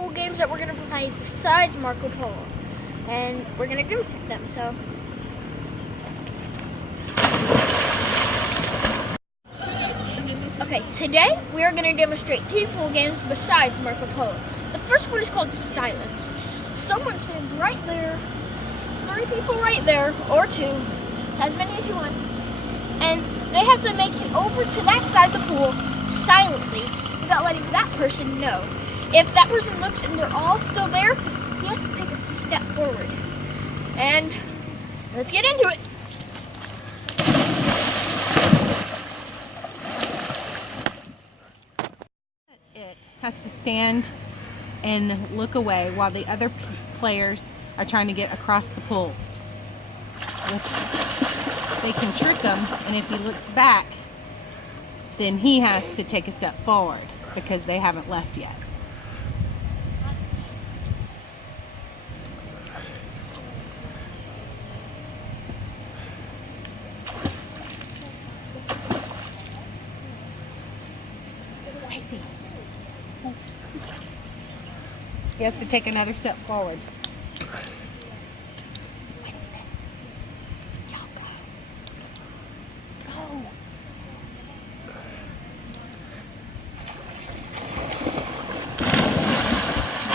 pool games that we're going to play besides Marco Polo. And we're going to demonstrate them, so. Okay, today we are going to demonstrate 2 pool games besides Marco Polo. The first one is called Silence. Someone stands right there, 3 people right there, or 2, as many as you want, and they have to make it over to that side of the pool silently without letting that person know. If that person looks and they're all still there, he has to take a step forward. And let's get into it. That's it. Has to stand and look away while the other players are trying to get across the pool. They can trick him, and if he looks back, then he has to take a step forward because they haven't left yet. I see. He has to take another step forward.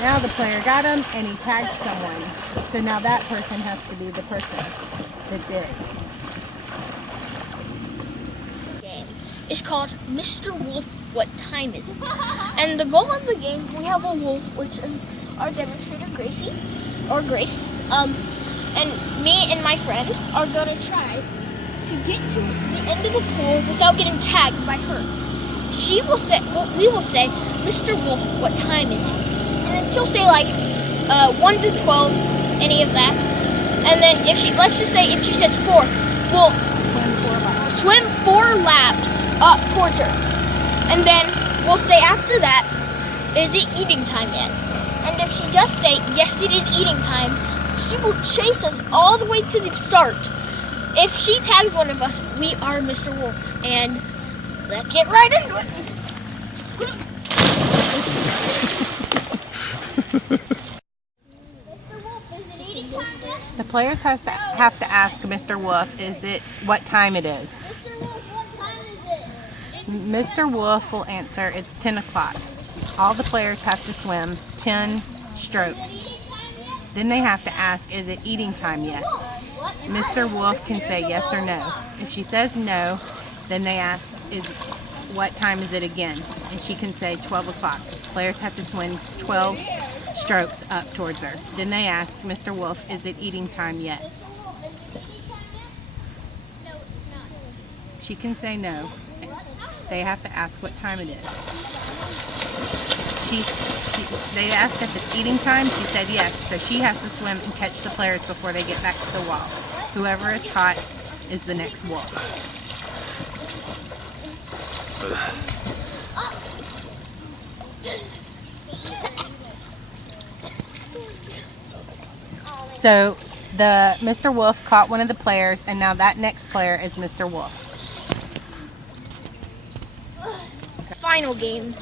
Now the player got him and he tagged someone. So now that person has to be the person that's it. Game. It's called Mr. Wolf, What Time Is It? And the goal of the game, we have a wolf, which is our demonstrator, Grace. And me and my friend are going to try to get to the end of the pool without getting tagged by her. She will say, we will say, Mr. Wolf, what time is it? And then she'll say like 1 to 12, any of that. And then if she, let's just say if she says 4, we'll swim 4 laps up towards her. And then we'll say after that, is it eating time yet? And if she does say, yes, it is eating time, she will chase us all the way to the start. If she tags one of us, we are Mr. Wolf. And let's get right into it. Mr. Wolf, is it eating time yet? The players have to ask Mr. Wolf, is it what time it is? Mr. Wolf, what time is it? Mr. Wolf will answer, it's 10 o'clock. All the players have to swim 10 strokes. Then they have to ask, is it eating time yet? Mr. Wolf can say yes or no. If she says no, then they ask, what time is it again? And she can say 12 o'clock. Players have to swim 12 strokes up towards her. Then they ask Mr. Wolf, is it eating time yet? She can say no. They have to ask what time it is. They asked if it's eating time. She said yes. So she has to swim and catch the players before they get back to the wall. Whoever is caught is the next wolf. So the Mr. Wolf caught one of the players, and now that next player is Mr. Wolf. Final game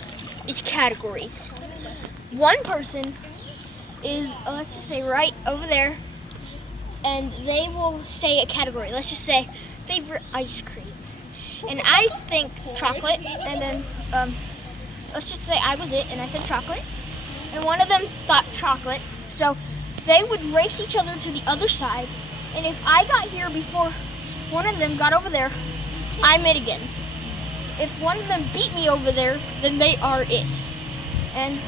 is categories. One person is, let's just say right over there, and they will say a category. Let's just say favorite ice cream. And I think chocolate, and then let's just say I was it, and I said chocolate. And one of them thought chocolate, so they would race each other to the other side. And if I got here before one of them got over there, I'm it again. If one of them beat me over there, then they are it. And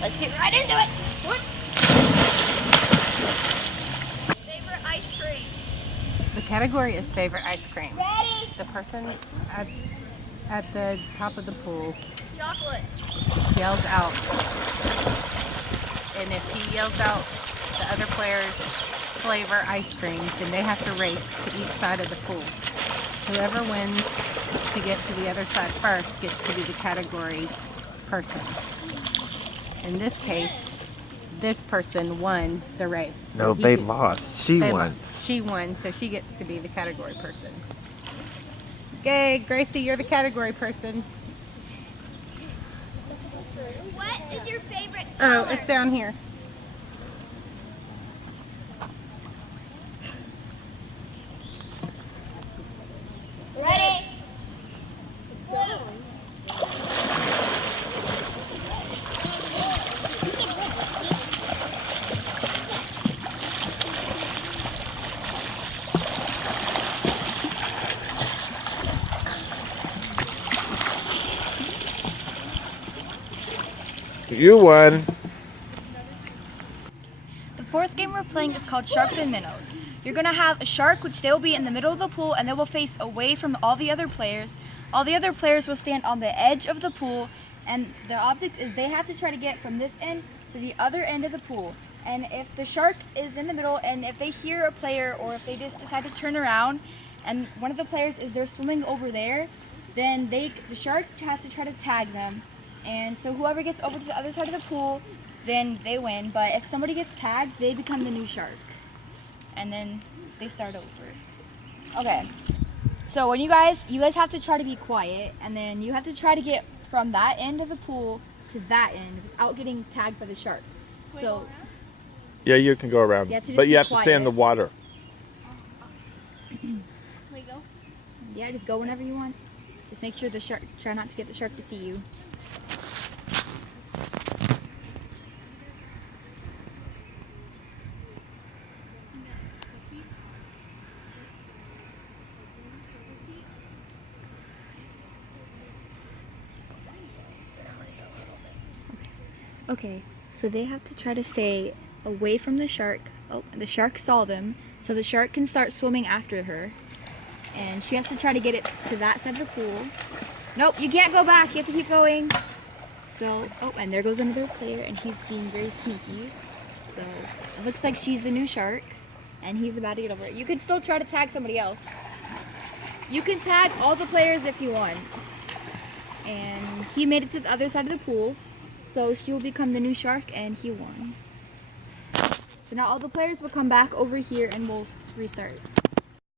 let's get right into it. Favorite ice cream. The category is favorite ice cream. Ready? The person at the top of the pool Chocolate. yells out. And if he yells out the other player's flavor ice cream, then they have to race to each side of the pool. Whoever wins to get to the other side first gets to be the category person. In this case, this person won the race. No, they lost. She won. She won, so she gets to be the category person. Okay, Gracie, you're the category person. What is your favorite Oh, it's down here. Ready? You won. The fourth game we're playing is called Sharks and Minnows. You're going to have a shark, which they will be in the middle of the pool, and they will face away from all the other players. All the other players will stand on the edge of the pool, and the object is they have to try to get from this end to the other end of the pool. And if the shark is in the middle, and if they hear a player, or if they just decide to turn around, and one of the players is they're swimming over there, then the shark has to try to tag them. And so whoever gets over to the other side of the pool, then they win. But if somebody gets tagged, they become the new shark. And then they start over. Okay. So when you guys have to try to be quiet, and then you have to try to get from that end of the pool to that end without getting tagged by the shark. So Yeah, you can go around. But you have to stay in the water. We go. yeah, just go whenever you want. Just make sure try not to get the shark to see you. Okay, so they have to try to stay away from the shark. Oh, the shark saw them, so the shark can start swimming after her. And she has to try to get it to that side of the pool. Nope, you can't go back, you have to keep going. So, oh, and there goes another player, and he's being very sneaky. So, it looks like she's the new shark, and he's about to get over it. You can still try to tag somebody else. You can tag all the players if you want. And he made it to the other side of the pool. So she will become the new shark, and he won. So now all the players will come back over here, and we'll restart.